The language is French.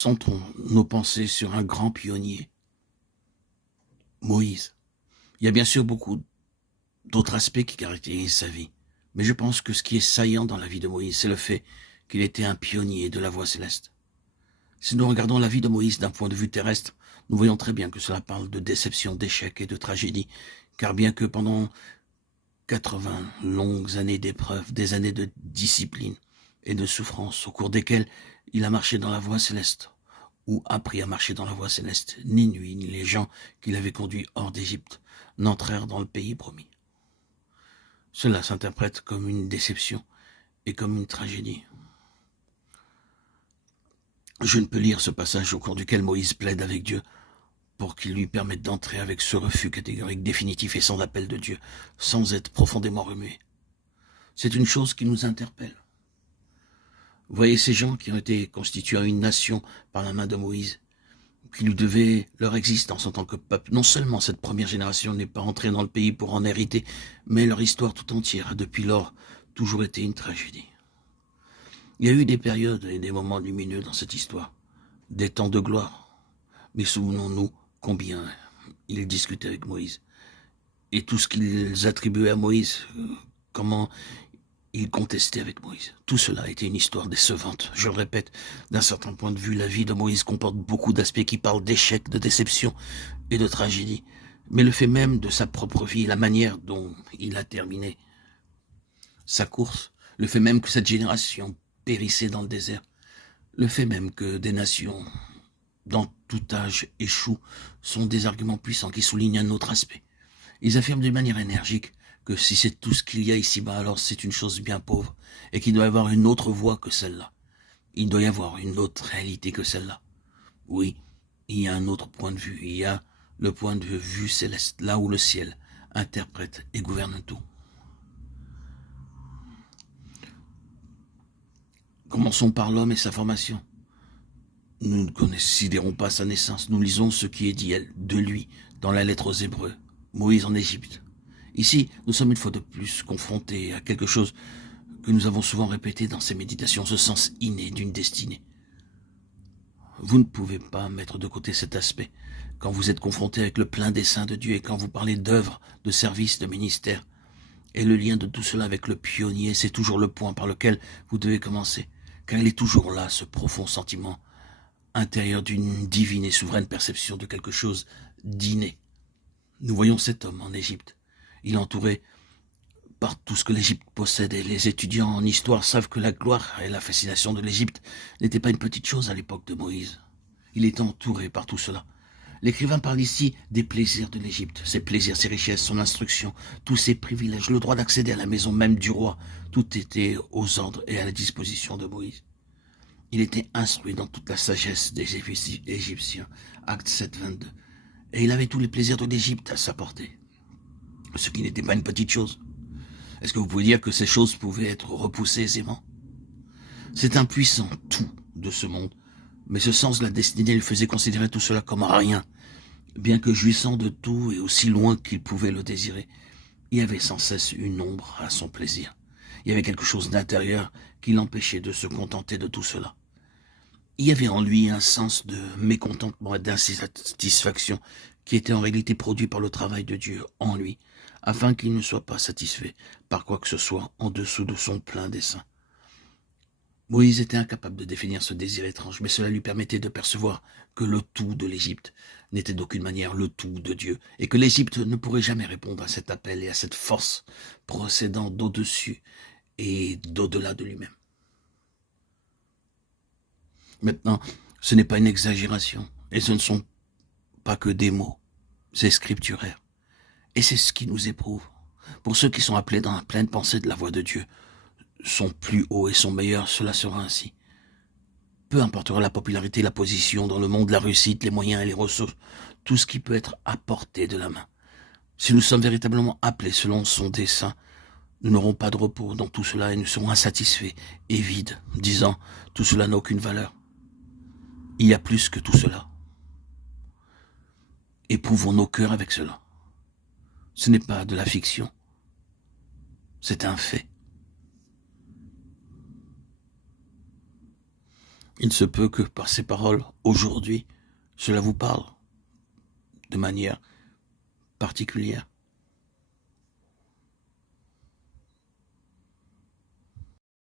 Centrons nos pensées sur un grand pionnier, Moïse. Il y a bien sûr beaucoup d'autres aspects qui caractérisent sa vie, mais je pense que ce qui est saillant dans la vie de Moïse, c'est le fait qu'il était un pionnier de la voie céleste. Si nous regardons la vie de Moïse d'un point de vue terrestre, nous voyons très bien que cela parle de déception, d'échec et de tragédie, car bien que pendant 80 longues années d'épreuves, des années de discipline et de souffrance, au cours desquelles il a marché dans la voie céleste, ou appris à marcher dans la voie céleste, ni lui, ni les gens qui l'avaient conduit hors d'Égypte n'entrèrent dans le pays promis. Cela s'interprète comme une déception et comme une tragédie. Je ne peux lire ce passage au cours duquel Moïse plaide avec Dieu pour qu'il lui permette d'entrer avec ce refus catégorique, définitif et sans appel de Dieu, sans être profondément remué. C'est une chose qui nous interpelle. Vous voyez ces gens qui ont été constitués à une nation par la main de Moïse, qui lui devaient leur existence en tant que peuple. Non seulement cette première génération n'est pas entrée dans le pays pour en hériter, mais leur histoire tout entière a depuis lors toujours été une tragédie. Il y a eu des périodes et des moments lumineux dans cette histoire, des temps de gloire, mais souvenons-nous combien ils discutaient avec Moïse, et tout ce qu'ils attribuaient à Moïse, comment ils contestaient avec Moïse. Tout cela a été une histoire décevante. Je le répète, d'un certain point de vue, la vie de Moïse comporte beaucoup d'aspects qui parlent d'échec, de déception et de tragédie. Mais le fait même de sa propre vie, la manière dont il a terminé sa course, le fait même que cette génération périssait dans le désert, le fait même que des nations dans tout âge échouent, sont des arguments puissants qui soulignent un autre aspect. Ils affirment d'une manière énergique que si c'est tout ce qu'il y a ici-bas, alors c'est une chose bien pauvre, et qu'il doit y avoir une autre voie que celle-là. Il doit y avoir une autre réalité que celle-là. Oui, il y a un autre point de vue, il y a le point de vue céleste, là où le ciel interprète et gouverne tout. Commençons par l'homme et sa formation. Nous ne considérons pas sa naissance, nous lisons ce qui est dit de lui dans la lettre aux Hébreux, Moïse en Égypte. Ici, nous sommes une fois de plus confrontés à quelque chose que nous avons souvent répété dans ces méditations, ce sens inné d'une destinée. Vous ne pouvez pas mettre de côté cet aspect quand vous êtes confronté avec le plein dessein de Dieu et quand vous parlez d'œuvre, de service, de ministère. Et le lien de tout cela avec le pionnier, c'est toujours le point par lequel vous devez commencer, car il est toujours là, ce profond sentiment intérieur d'une divine et souveraine perception de quelque chose d'inné. Nous voyons cet homme en Égypte. Il est entouré par tout ce que l'Égypte possède, et les étudiants en histoire savent que la gloire et la fascination de l'Égypte n'étaient pas une petite chose à l'époque de Moïse. Il était entouré par tout cela. L'écrivain parle ici des plaisirs de l'Égypte, ses plaisirs, ses richesses, son instruction, tous ses privilèges, le droit d'accéder à la maison même du roi, tout était aux ordres et à la disposition de Moïse. Il était instruit dans toute la sagesse des Égyptiens, acte 7, 22, et il avait tous les plaisirs de l'Égypte à sa portée, ce qui n'était pas une petite chose. Est-ce que vous pouvez dire que ces choses pouvaient être repoussées aisément? C'est un puissant tout de ce monde, mais ce sens de la destinée lui faisait considérer tout cela comme rien, bien que jouissant de tout et aussi loin qu'il pouvait le désirer. Il y avait sans cesse une ombre à son plaisir. Il y avait quelque chose d'intérieur qui l'empêchait de se contenter de tout cela. Il y avait en lui un sens de mécontentement et d'insatisfaction qui était en réalité produit par le travail de Dieu en lui, afin qu'il ne soit pas satisfait par quoi que ce soit en dessous de son plein dessein. Moïse était incapable de définir ce désir étrange, mais cela lui permettait de percevoir que le tout de l'Égypte n'était d'aucune manière le tout de Dieu, et que l'Égypte ne pourrait jamais répondre à cet appel et à cette force procédant d'au-dessus et d'au-delà de lui-même. Maintenant, ce n'est pas une exagération, et ce ne sont pas que des mots, c'est scripturaire. Et c'est ce qui nous éprouve. Pour ceux qui sont appelés dans la pleine pensée de la voix de Dieu, sont plus hauts et sont meilleurs, cela sera ainsi. Peu importera la popularité, la position dans le monde, la réussite, les moyens et les ressources, tout ce qui peut être à portée de la main. Si nous sommes véritablement appelés selon son dessein, nous n'aurons pas de repos dans tout cela et nous serons insatisfaits et vides, disant « tout cela n'a aucune valeur ». Il y a plus que tout cela. Éprouvons nos cœurs avec cela. Ce n'est pas de la fiction, c'est un fait. Il se peut que par ces paroles, aujourd'hui, cela vous parle de manière particulière.